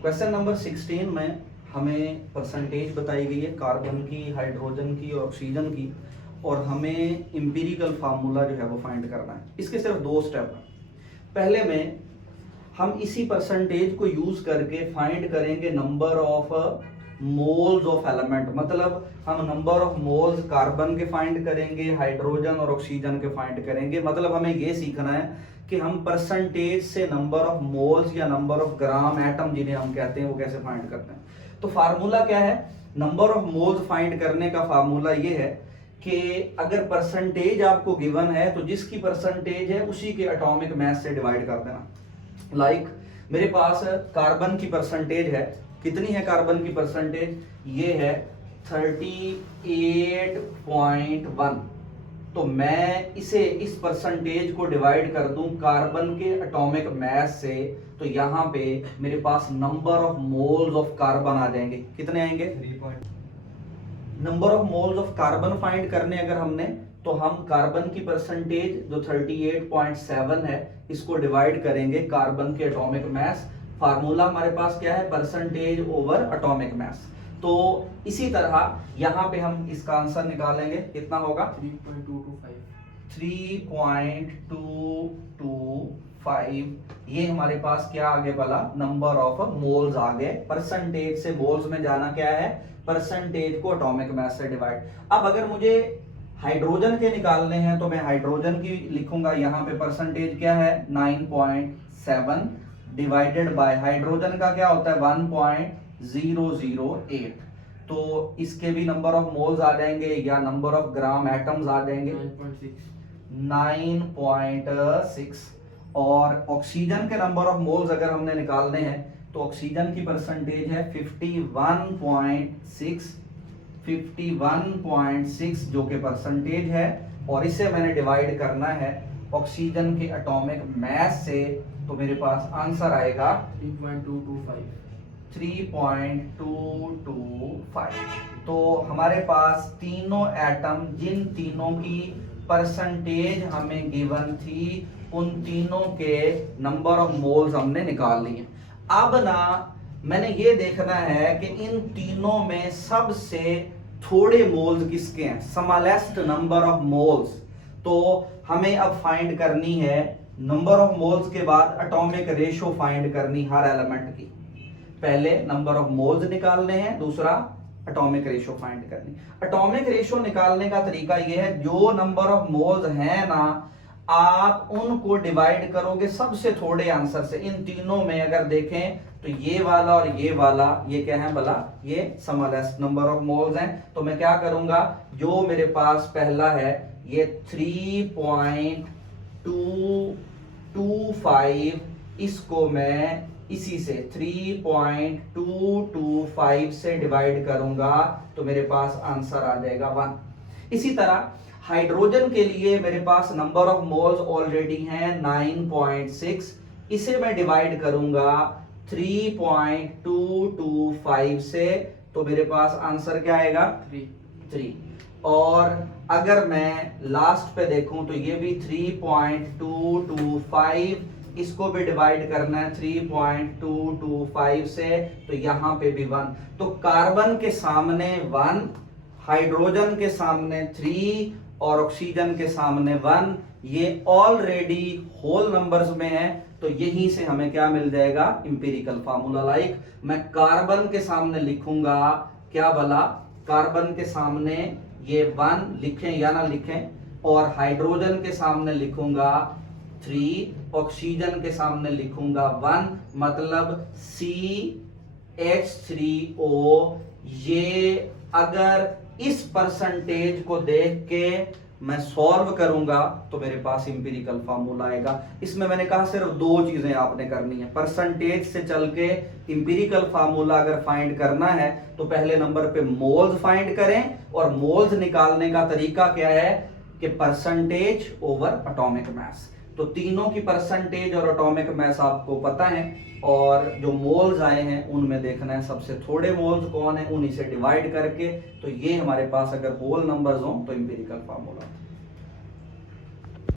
Question number 16 में हमें percentage बताई गई है कार्बन की, हाइड्रोजन की और ऑक्सीजन की, और हमें एम्पिरिकल फार्मूला जो है वो फाइंड करना है। इसके सिर्फ दो स्टेप हैं। पहले में हम इसी परसेंटेज को यूज करके फाइंड करेंगे number of moles of element, मतलब हम नंबर ऑफ मोल्स कार्बन के फाइंड करेंगे, हाइड्रोजन और ऑक्सीजन के फाइंड करेंगे। मतलब हमें ये सीखना है कि हम परसेंटेज से नंबर ऑफ मोल्स या नंबर ऑफ ग्राम एटम जिन्हें हम कहते हैं वो कैसे फाइंड करते हैं। तो फार्मूला क्या है नंबर ऑफ मोल्स फाइंड करने का? फार्मूला ये है कि अगर परसेंटेज आपको गिवन है तो जिसकी परसेंटेज है उसी के एटॉमिक मास से डिवाइड कर देना। मेरे पास कार्बन की परसेंटेज है, कितनी है कार्बन की परसेंटेज? ये है 38.1। तो मैं इसे इस परसेंटेज को डिवाइड कर दूं कार्बन के एटॉमिक मास से, तो यहां पे मेरे पास number of moles of carbon आ जाएंगे। कितने आएंगे? 3 number of moles of carbon find करने अगर हमने, तो हम कार्बन की परसेंटेज जो 38.7 है इसको डिवाइड करेंगे कार्बन के एटॉमिक मास। फार्मूला हमारे पास क्या है? Percentage over atomic mass. तो इसी तरह यहां पे हम इसका आंसर निकालेंगे, कितना होगा? 3.225। ये हमारे पास क्या आगे वाला नंबर ऑफ मोल्स आ गए। परसेंटेज से मोल्स में जाना क्या है? परसेंटेज को एटॉमिक मास से डिवाइड। अब अगर मुझे हाइड्रोजन के निकालने हैं तो मैं हाइड्रोजन की लिखूंगा। यहाँ पे परसेंटेज क्या है? 9.7 डिवाइडेड बाय हाइड्रोजन का क्या होता है? 1.008। तो इसके भी नंबर ऑफ मोल्स आ जाएंगे या नंबर ऑफ ग्राम एटम्स आ जाएंगे 9.6। और ऑक्सीजन के नंबर ऑफ मोल्स अगर हमने निकालने हैं तो ऑक्सीजन की परसेंटेज है 51.6 जो कि परसेंटेज है, और इसे मैंने डिवाइड करना है ऑक्सीजन के एटॉमिक मास से, तो मेरे पास आंसर आएगा 3.225। तो हमारे पास तीनों एटम, जिन तीनों की परसेंटेज हमें गिवन थी, उन तीनों के नंबर ऑफ मोल्स हमने निकाल लिए। अब ना मैंने ये देखना है कि इन तीनों में सबसे थोड़े मोल्स किसके हैं, स्मॉलेस्ट नंबर ऑफ मोल्स। तो हमें अब फाइंड करनी है नंबर ऑफ मोल्स के बाद एटॉमिक रेशो फाइंड करनी हर एलिमेंट की। पहले नंबर ऑफ मोल्स निकालने हैं, दूसरा एटॉमिक रेशो फाइंड करनी। एटॉमिक रेशो निकालने का तरीका यह है, जो नंबर ऑफ मोल्स हैं ना, आप उनको डिवाइड करोगे सबसे थोड़े आंसर से। इन तीनों में अगर देखें तो ये वाला और ये वाला, ये क्या है भला? ये स्मॉलेस्ट नंबर ऑफ मोल्स हैं। तो मैं क्या करूंगा, जो मेरे पास पहला है ये 3.225, इसको मैं इसी से 3.225 से डिवाइड करूंगा तो मेरे पास आंसर आ जाएगा 1। इसी तरह हाइड्रोजन के लिए मेरे पास नंबर ऑफ मोल्स ऑलरेडी हैं 9.6, इसे मैं डिवाइड करूंगा 3.225 से, तो मेरे पास आंसर क्या आएगा? 3। और अगर मैं लास्ट पे देखूं तो ये भी 3.225, इसको भी डिवाइड करना है 3.225 से, तो यहां पे भी 1। तो कार्बन के सामने 1, हाइड्रोजन के सामने 3 और ऑक्सीजन के सामने 1। ये ऑलरेडी होल नंबर्स में है, तो यहीं से हमें क्या मिल जाएगा? Empirical formula. लाइक मैं कार्बन के सामने लिखूंगा क्या भला? कार्बन के सामने ये 1 लिखें या ना लिखें, और हाइड्रोजन के सामने लिखूंगा 3, ऑक्सीजन के सामने लिखूंगा 1, मतलब CH3O। ये अगर इस परसेंटेज को देख के मैं सॉल्व करूंगा तो मेरे पास इंपीरिकल फार्मूला आएगा। इसमें मैंने कहा सिर्फ दो चीजें आपने करनी है। परसेंटेज से चल के इंपीरिकल फार्मूला अगर फाइंड करना है तो पहले नंबर पे मोल्स फाइंड करें, और मोल्स निकालने का तरीका क्या है कि परसेंटेज ओवर एटॉमिक मास। तो तीनों की परसेंटेज और एटॉमिक मास आपको पता है, और जो मोल्स आए हैं उनमें देखना है सबसे थोड़े मोल्स कौन है, उन्हीं से डिवाइड करके। तो ये हमारे पास अगर होल नंबर्स हो तो इंपीरिकल फार्मूला।